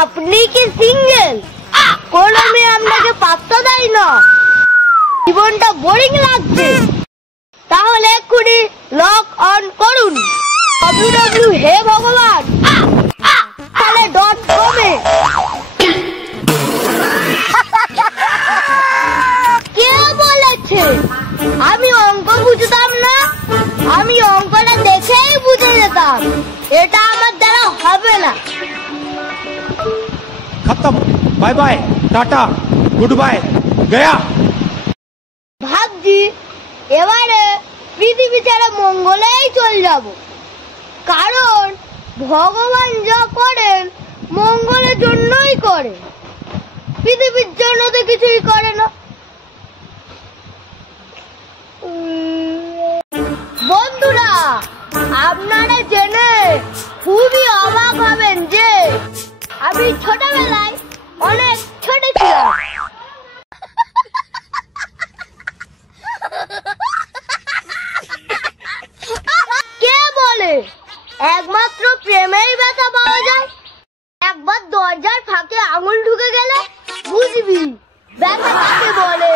আপনি কি সিঙ্গেল? কোন মেয়ে আপনাকে পাত্তা দেয় না? জীবনটা বোরিং লাগছে? তাহলে এক্ষুনি লক অন করুন www.hebhagwan.com এ। কে বলেছে আমি অঙ্ক বুঝতাম না? আমি অঙ্কটা দেখেই বুঝে যেতাম। এটা আমার দ্বারা হবে না। खत्म, bye bye, tata, good bye, गया। ভাবছি এবারে পৃথিবী ছেড়ে মঙ্গলেই চলে যাব, কারণ ভগবান যা করেন মঙ্গলের জন্যই করে, পৃথিবীর জন্য তো কিছুই করে না। বন্ধুরা, আপনারা জেনে খুবই অবাক হবেন যে আমি ছোটবেলায় অনেক ছোট ছিলাম। কে বলে একমাত্র প্রেমেই ব্যথা পাওয়া যায়? একবার দরজার ফাঁকে আঙুল ঢুকে গেলে বুঝবি ব্যথা কাকে বলে।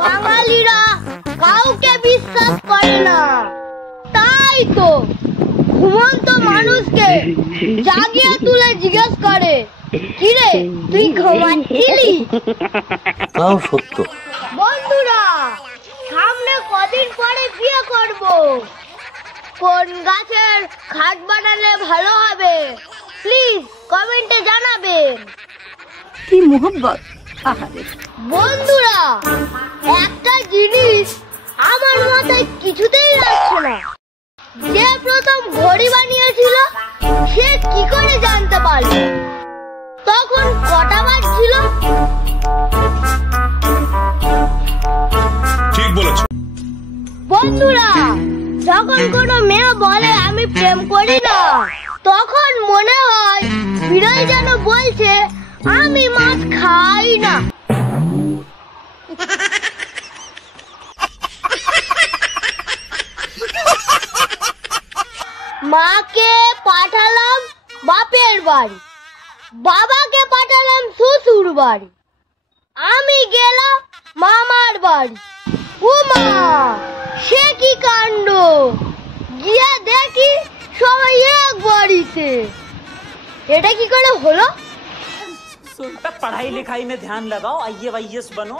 বাঙালিরা কাউকে বিশ্বাস করে না, তাই তো ঘুমন্ত মানুষকে জাগিয়ে তুলে জিজ্ঞেস করে, কিরে তুই ঘুমাচ্ছিলি? তাও সত্য। বন্ধুরা, সামনে কদিন পরে বিয়ে করব, কোন গাছের খাট বানালে ভালো হবে প্লিজ কমেন্টে জানাবেন। কি মোহব্বত! বন্ধুরা, একটা জিনিস আমার মাথায় কিছুতেই আসছে না, যে প্রথম ঘড়ি বানিয়েছিল সে কি করে জানতে পারল তখন কটা বাজছিল? ठीक बोलेছো। বন্ধুরা, যখন কোনো মেয়ে বলে আমি প্রেম করি না, তখন মনে হয় বিড়াল যেন বলছে আমি মাছ খাই না। মাকে পাঠালাম বাপের বাড়ি, বাবাকে পাঠালাম শ্বশুর বাড়ি, আমি গেলাম মামার বাড়ি। উমা, সে কি কাণ্ড! গিয়ে দেখি সবাই এক বাড়িতে। এটা কি করে হলো? पढ़ाई लिखाई में ध्यान लगाओ, IAS बनो।